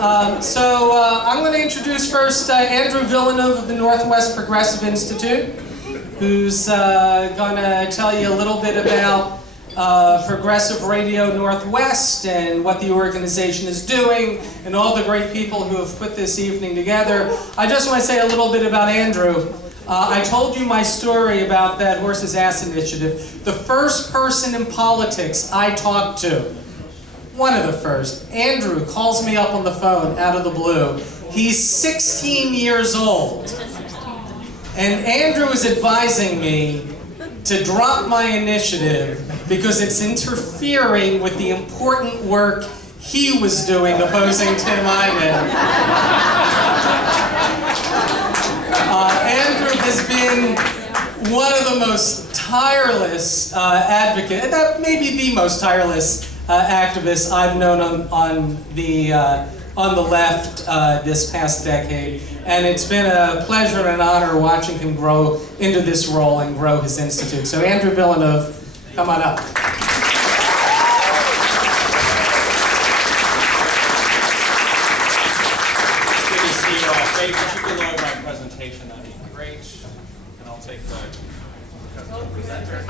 I'm going to introduce first Andrew Villeneuve of the Northwest Progressive Institute, who's going to tell you a little bit about Progressive Radio Northwest and what the organization is doing and all the great people who have put this evening together. I just want to say a little bit about Andrew. I told you my story about that Horse's Ass initiative. The first person in politics I talked to, one of the first, Andrew, calls me up on the phone out of the blue. He's 16 years old. And Andrew is advising me to drop my initiative because it's interfering with the important work he was doing opposing Tim Eyman. Andrew has been one of the most tireless advocates, that may be the most tireless activist I've known on the left this past decade, and it's been a pleasure and an honor watching him grow into this role and grow his institute. So Andrew Villeneuve, come on up. Good to see you all. Maybe if you could load my presentation, that'd be great. And I'll take the presenter.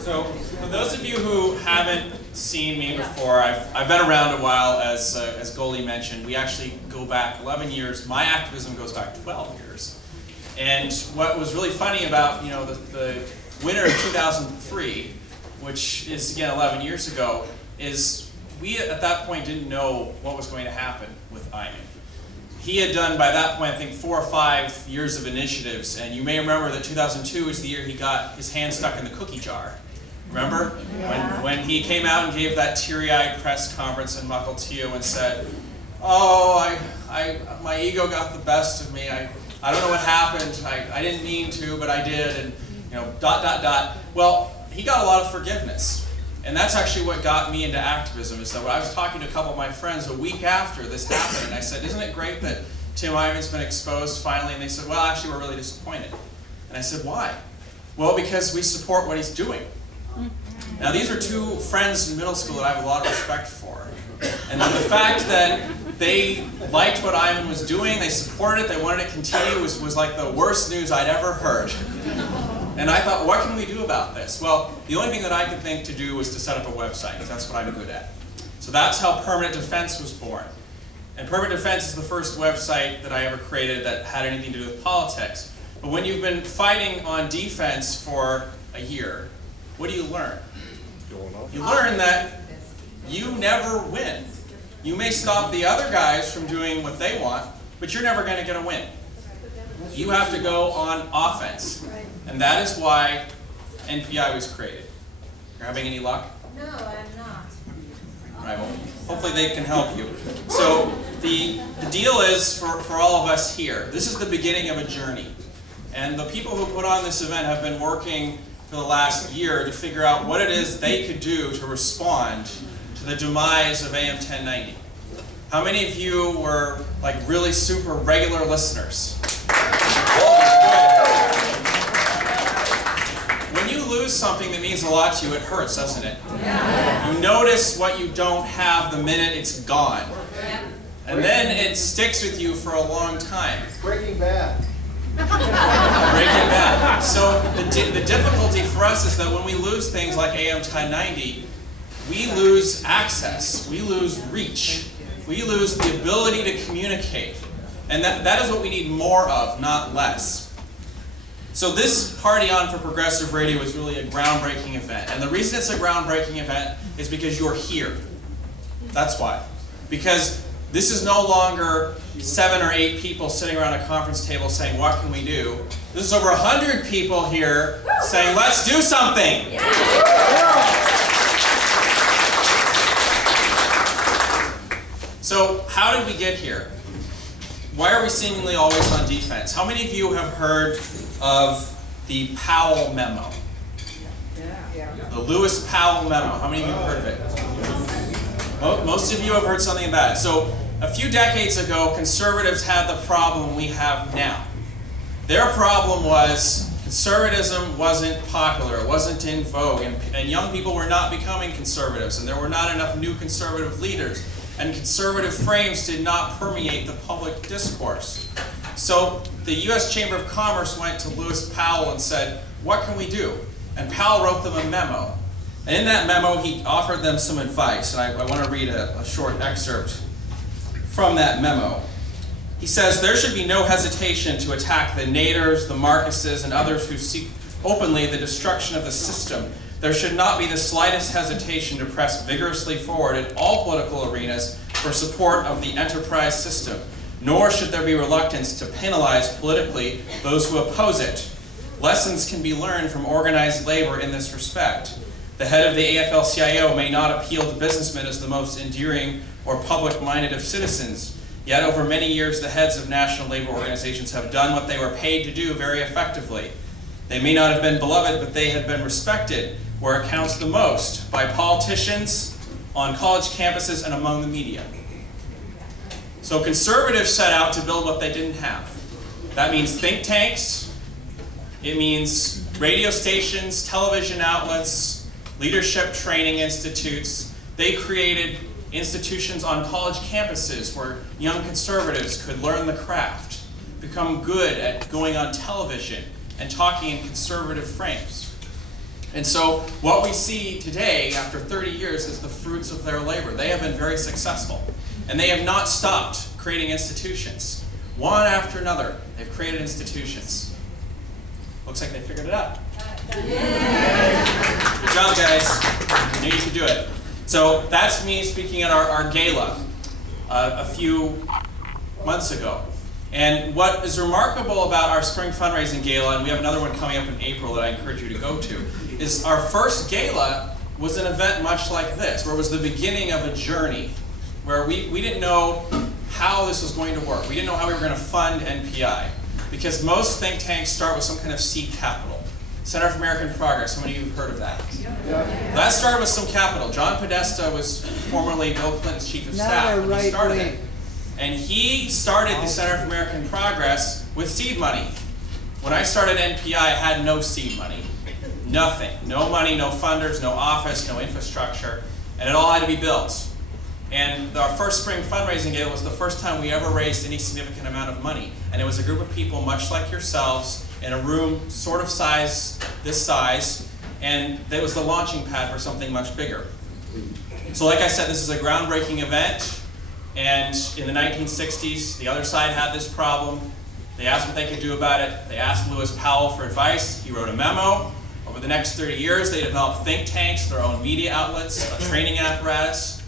So, for those of you who haven't seen me before, I've been around a while, as Goldie mentioned. We actually go back 11 years. My activism goes back 12 years. And what was really funny about, the winter of 2003, which is, again, 11 years ago, is we at that point didn't know what was going to happen with Eyman. He had done, by that point, I think 4 or 5 years of initiatives, and you may remember that 2002 was the year he got his hand stuck in the cookie jar. Remember? Yeah. When he came out and gave that teary-eyed press conference in Mukilteo and said, "Oh, my ego got the best of me. I don't know what happened. I didn't mean to, but I did," and Well, he got a lot of forgiveness. And that's actually what got me into activism, is that when I was talking to a couple of my friends a week after this happened, and I said, "Isn't it great that Tim Eyman's been exposed finally?" And they said, "Well, actually, we're really disappointed." And I said, "Why?" "Well, because we support what he's doing." Now, these are two friends in middle school that I have a lot of respect for. And then the fact that they liked what Eyman was doing, they supported it, they wanted it to continue, was like the worst news I'd ever heard. And I thought, what can we do about this? Well, the only thing that I could think to do was to set up a website, because that's what I'm good at. So that's how Permanent Defense was born. And Permanent Defense is the first website that I ever created that had anything to do with politics. But when you've been fighting on defense for a year, what do you learn? You learn that you never win. You may stop the other guys from doing what they want, but you're never going to get a win. You have to go on offense. And that is why NPI was created. You're having any luck? No, I'm not. All right, well, hopefully they can help you. So the deal is, for all of us here, this is the beginning of a journey. And the people who put on this event have been working for the last year to figure out what it is they could do to respond to the demise of AM 1090. How many of you were like really super regular listeners? When you lose something that means a lot to you, it hurts, doesn't it? Yeah. You notice what you don't have the minute it's gone. And then it sticks with you for a long time. Breaking Bad. Breaking Bad. So the difficulty for us is that when we lose things like AM 1090, we lose access, we lose reach, we lose the ability to communicate. And that is what we need more of, not less. So this Party On for Progressive Radio is really a groundbreaking event. And the reason it's a groundbreaking event is because you're here. That's why. Because this is no longer 7 or 8 people sitting around a conference table saying, "What can we do?" This is over 100 people here saying, "Let's do something." Yeah. So how did we get here? Why are we seemingly always on defense? How many of you have heard of the Powell memo? The Lewis Powell memo. How many of you have heard of it? Most of you have heard something about it. So a few decades ago, conservatives had the problem we have now. Their problem was conservatism wasn't popular, it wasn't in vogue, and young people were not becoming conservatives, and there were not enough new conservative leaders, and conservative frames did not permeate the public discourse. So the U.S. Chamber of Commerce went to Lewis Powell and said, what can we do? And Powell wrote them a memo. And in that memo, he offered them some advice, and I want to read a short excerpt from that memo. He says, there should be no hesitation to attack the Naders, the Marcuses, and others who seek openly the destruction of the system. There should not be the slightest hesitation to press vigorously forward in all political arenas for support of the enterprise system, nor should there be reluctance to penalize politically those who oppose it. Lessons can be learned from organized labor in this respect. The head of the AFL-CIO may not appeal to businessmen as the most endearing or public-minded of citizens, yet over many years the heads of national labor organizations have done what they were paid to do very effectively. They may not have been beloved, but they have been respected where it counts the most, by politicians, on college campuses, and among the media. So conservatives set out to build what they didn't have. That means think tanks, it means radio stations, television outlets, leadership training institutes. They created institutions on college campuses where young conservatives could learn the craft, become good at going on television and talking in conservative frames. And so what we see today, after 30 years, is the fruits of their labor. They have been very successful. And they have not stopped creating institutions. One after another, they've created institutions. Looks like they figured it out. Good job, guys. I knew you could do it. So that's me speaking at our gala a few months ago. And what is remarkable about our spring fundraising gala, and we have another one coming up in April that I encourage you to go to, is our first gala was an event much like this, where it was the beginning of a journey, where we didn't know how this was going to work. We didn't know how we were going to fund NPI, because most think tanks start with some kind of seed capital. Center for American Progress, how many of you have heard of that? Yeah. That started with some capital. John Podesta was formerly Bill Clinton's chief of staff when he started it. And he started the Center for American Progress with seed money. When I started NPI, I had no seed money. Nothing. No money, no funders, no office, no infrastructure. And it all had to be built. And our first spring fundraising gala was the first time we ever raised any significant amount of money. And it was a group of people much like yourselves in a room sort of this size, and that was the launching pad for something much bigger. So like I said, this is a groundbreaking event, and in the 1960s, the other side had this problem. They asked what they could do about it. They asked Lewis Powell for advice. He wrote a memo. Over the next 30 years, they developed think tanks, their own media outlets, a training apparatus.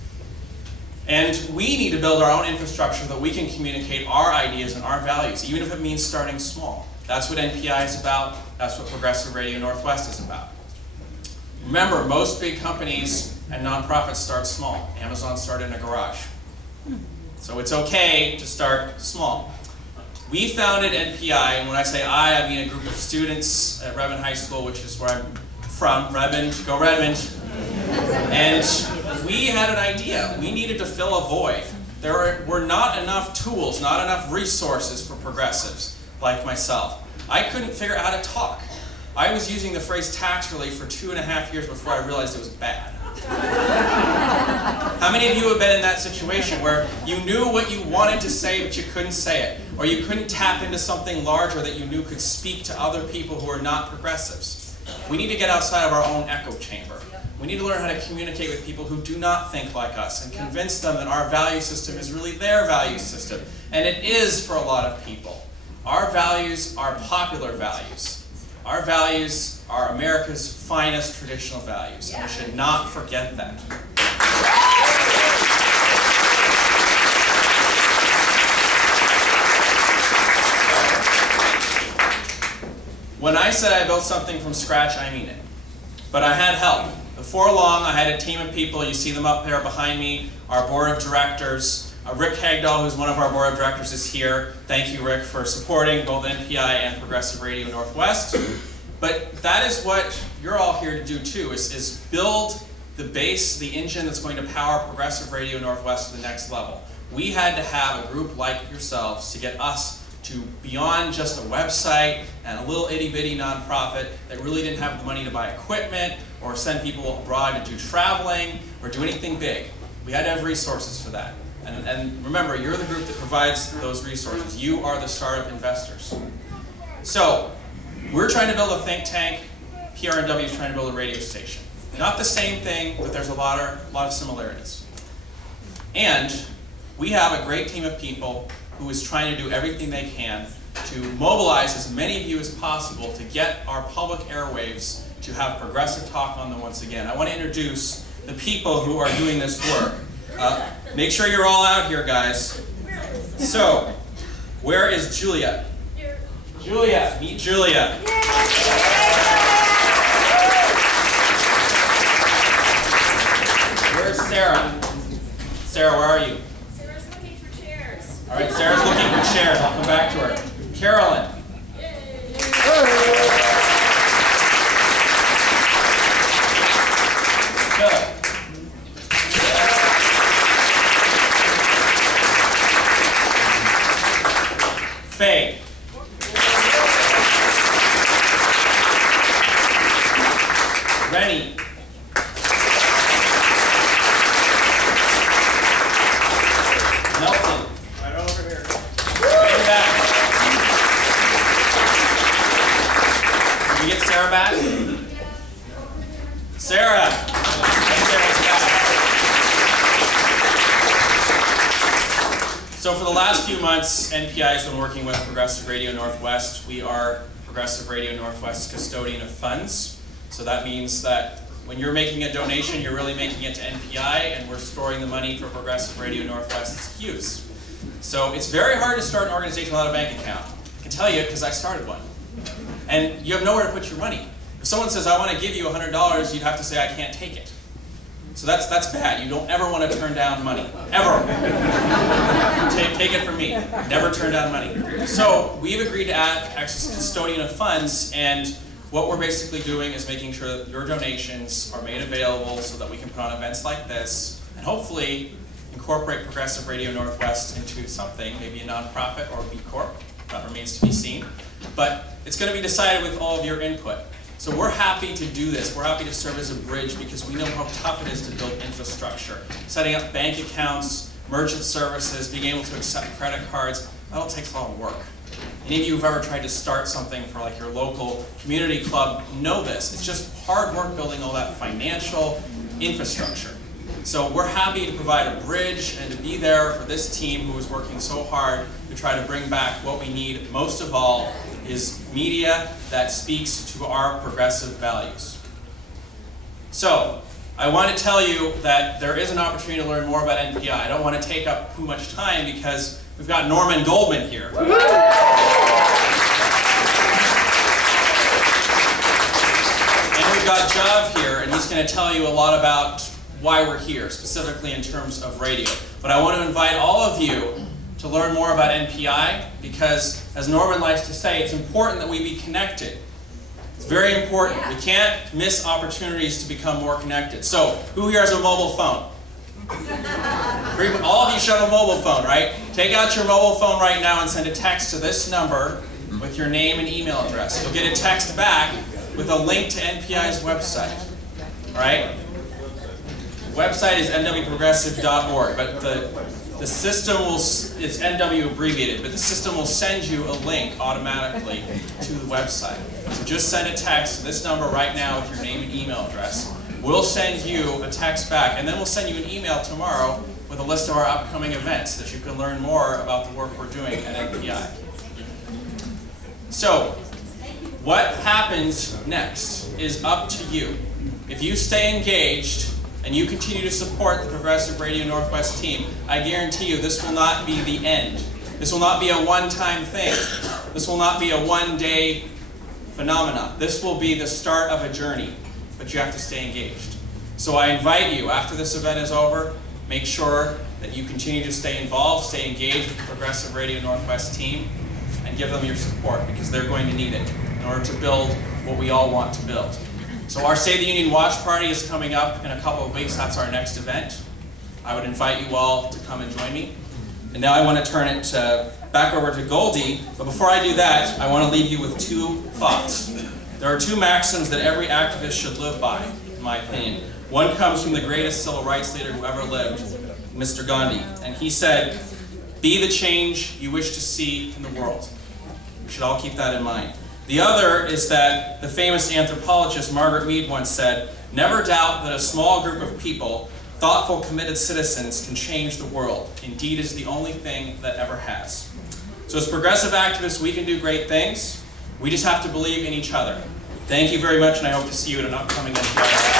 And we need to build our own infrastructure so that we can communicate our ideas and our values, even if it means starting small. That's what NPI is about. That's what Progressive Radio Northwest is about. Remember, most big companies and nonprofits start small. Amazon started in a garage. So it's okay to start small. We founded NPI, and when I say I mean a group of students at Redmond High School, which is where I'm from. Redmond, go Redmond. And we had an idea. We needed to fill a void. There were not enough tools, not enough resources for progressives like myself. I couldn't figure out how to talk. I was using the phrase tax relief for 2.5 years before I realized it was bad. How many of you have been in that situation where you knew what you wanted to say but you couldn't say it? Or you couldn't tap into something larger that you knew could speak to other people who are not progressives? We need to get outside of our own echo chamber. We need to learn how to communicate with people who do not think like us and convince them that our value system is really their value system. And it is for a lot of people. Our values are popular values. Our values are America's finest traditional values. And we should not forget that. When I said I built something from scratch, I mean it. But I had help. Before long, I had a team of people. You see them up there behind me, our board of directors. Rick Hagdahl, who's one of our board of directors, is here. Thank you, Rick, for supporting both NPI and Progressive Radio Northwest. But that is what you're all here to do too, is build the base, the engine that's going to power Progressive Radio Northwest to the next level. We had to have a group like yourselves to get us to beyond just a website and a little itty-bitty nonprofit that really didn't have the money to buy equipment or send people abroad to do traveling or do anything big. We had to have resources for that. And remember, you're the group that provides those resources. You are the startup investors. So, we're trying to build a think tank. PRNW is trying to build a radio station. Not the same thing, but there's a lot of similarities. And we have a great team of people who is trying to do everything they can to mobilize as many of you as possible to get our public airwaves to have progressive talk on them once again. I want to introduce the people who are doing this work. Make sure you're all out here, guys. So, where is Julia? Julia, meet Julia. Where's Sarah? Sarah, where are you? Sarah's looking for chairs. All right, Sarah's looking for chairs. I'll come back to her. Carolyn. Phil. Faye. Rennie. Nelson. Right over here. Right in the back. Can we get Sarah back? Sarah. Sarah's back. So for the last few months, NPI has been working with Progressive Radio Northwest. We are Progressive Radio Northwest's custodian of funds. So that means that when you're making a donation, you're really making it to NPI, and we're storing the money for Progressive Radio Northwest's use. So it's very hard to start an organization without a bank account. I can tell you because I started one. And you have nowhere to put your money. If someone says, I want to give you $100, you'd have to say, I can't take it. So that's bad. You don't ever want to turn down money. Ever. Take it from me. Never turn down money. So we've agreed to act as custodian of funds, and what we're basically doing is making sure that your donations are made available so that we can put on events like this, and hopefully incorporate Progressive Radio Northwest into something, maybe a nonprofit or a B Corp. That remains to be seen. But it's going to be decided with all of your input. So we're happy to do this. We're happy to serve as a bridge because we know how tough it is to build infrastructure. Setting up bank accounts, merchant services, being able to accept credit cards, that all takes a lot of work. Any of you who've ever tried to start something for like your local community club know this. It's just hard work building all that financial infrastructure. So we're happy to provide a bridge and to be there for this team who is working so hard to try to bring back what we need most of all is media that speaks to our progressive values. So I want to tell you that there is an opportunity to learn more about NPI. I don't want to take up too much time because we've got Norman Goldman here. And we've got Jav here, and he's going to tell you a lot about why we're here, specifically in terms of radio. But I want to invite all of you to learn more about NPI because, as Norman likes to say, it's important that we be connected. It's very important. We can't miss opportunities to become more connected. So, who here has a mobile phone? All of you should have a mobile phone, right? Take out your mobile phone right now and send a text to this number with your name and email address. You'll get a text back with a link to NPI's website. All right? The website is nwprogressive.org, but the system will, it's NW abbreviated, but the system will send you a link automatically to the website. So just send a text to this number right now with your name and email address. We'll send you a text back, and then we'll send you an email tomorrow with a list of our upcoming events that you can learn more about the work we're doing at NPI. So, what happens next is up to you. If you stay engaged and you continue to support the Progressive Radio Northwest team, I guarantee you this will not be the end. This will not be a one-time thing. This will not be a one-day phenomenon. This will be the start of a journey, but you have to stay engaged. So I invite you, after this event is over, make sure that you continue to stay involved, stay engaged with the Progressive Radio Northwest team, and give them your support because they're going to need it in order to build what we all want to build. So our Save the Union Watch Party is coming up in a couple of weeks. That's our next event. I would invite you all to come and join me. And now I want to turn it to back over to Goldie, but before I do that, I want to leave you with two thoughts. There are two maxims that every activist should live by, in my opinion. One comes from the greatest civil rights leader who ever lived, Mr. Gandhi, and he said, "Be the change you wish to see in the world." We should all keep that in mind. The other is that the famous anthropologist Margaret Mead once said, "Never doubt that a small group of people, thoughtful, committed citizens, can change the world. Indeed, it is the only thing that ever has." So as progressive activists, we can do great things. We just have to believe in each other. Thank you very much, and I hope to see you at an upcoming NPR.